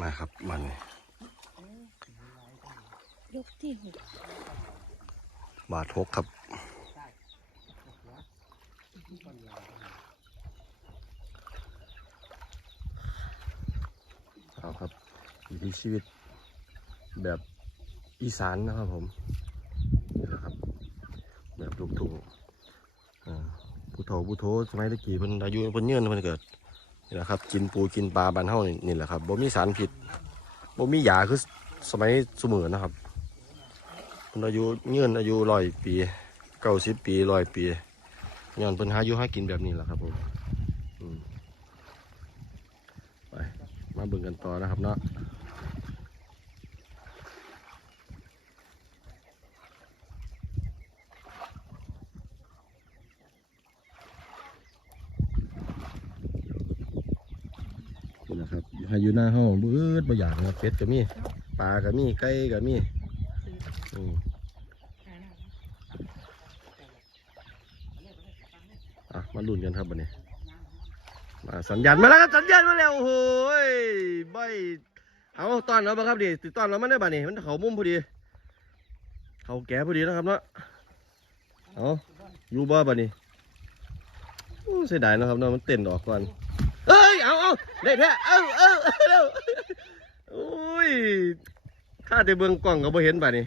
มาครับมันนี่ยกที่หกบาทหกครับเอาครับวิถีชีวิตแบบอีสานนะครับผมนี่แหละครับ แบบลูกทุ่งอ่าผู้เฒ่าผู้โทสมัยตะกี้เพิ่นอายุเพิ่นยืนเพิ่นเกิด นี่แหละครับ กินปูกินปลาบ้านเฮานี่นี่แหละครับบ่มีสารพิษบ่มียาคือสมัยสมือนะครับคนอายุเงื่อนอายุร้อยปีเก้าสิบปีร้อยปีย้อนเพิ่นหาอยู่หากินแบบนี้แหละครับผมอืมไปมาเบิ่งกันต่อนะครับเนาะ นะครับให้อยู่หน้าห้องบืดบ่อยากนะเป็ดก็มีปลาก็มีไก่ก็มีอืมอะมาลุ้นกันครับบันนี้มาสัญญาณมาแล้วครับสัญญาณมาแล้วโอ้โหยใบเอาตอนเราบ้างครับดิติดตอนเรามาได้บันนี้มันเขามุมพอดี เขาแก่พอดีนะครับเนาะเอาอยู่บ่บันนี้เสียดายนะครับเนาะมันเต้นออกก่อน ยเอาเอาได้แท้เอาเอาเอาเร็วโอ้ยข้าแต่เบิ่งกล้องก็บ่เห็นป่ะนี่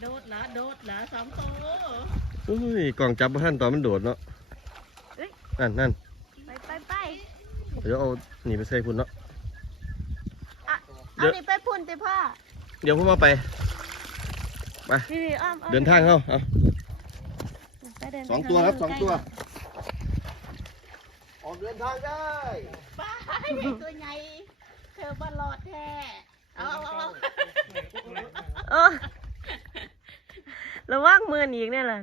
โดดละโดดละสองตัวโอ้ยกล้องจับบ่ทันตอนมันโดดเนาะนั่นนั่นไปไปไปเดี๋ยวเอานี่ไปใส่พุ่นเนาะเดี๋เอายวนี่ไปพุ่นติพ่อเดี๋ยวผมเอาไปพี่พี่อ้อมอ้อมเดินทางเข้าเอาไปเดินไปสองตัวครับสทาองนู้นตัวใกล้ ออกเดินทางได้ๆไปตัวใหญ่เธอบอลลอดแท้เอาเอาเอาเออระวังมืออีกเนี่ยล่ะ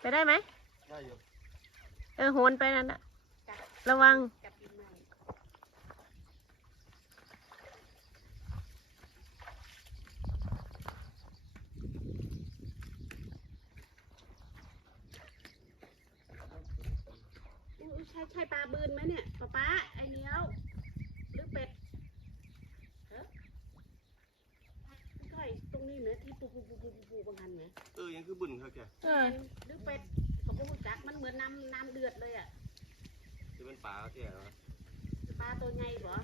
ไปได้ไหมได้อยู่เออโหนไปนั่นน่ะระวัง ใช่ปลาบืนไหมเนี่ยป๊าป๊าไอเนี้ยวหรือเป็ดเฮ้ยก้อยตรงนี้เนื้อะที่ปูปูปูปูปูปูบางอันเนี่ยเออ ยังคือบุญครับแกเออหรือเป็ดเขาบอกว่าจักมันเหมือนน้ำน้ำเดือดเลยอะจะเป็นปลาแก่เหรอปลาตัวใหญ่เหรอ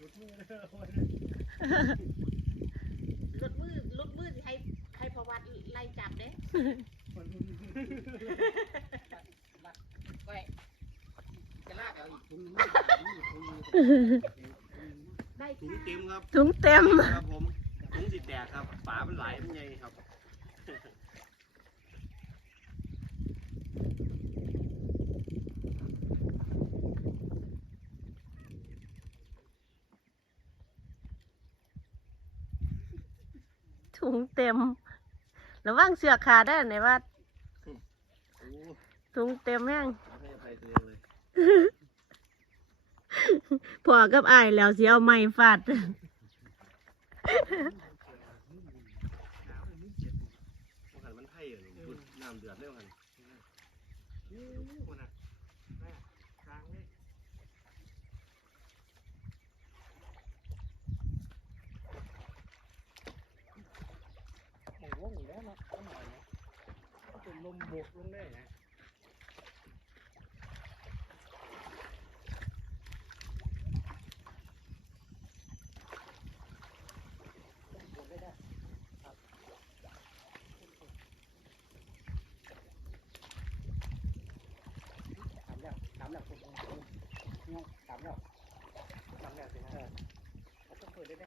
รถมือรถมือสิให้ให้พวัดไล่จับเด้ ได้ ถุงค่ะเต็มครับ ถุงเต็ม ครับผม ถุงสิแตกครับ ฝามันไหลมันใหญ่ครับถุงเต็ม ระวังเสือกขาดได้ไหนว่าโอ้ถุงเต็มแม่งให้อภัยตัวเองเลย พอกับอาแล้วเสียเอาไม้ฟาดลมบวกลงได้นะ แล้วผมเองเนี่ยสามแล้วสามแล้สินะเออก็เคยได้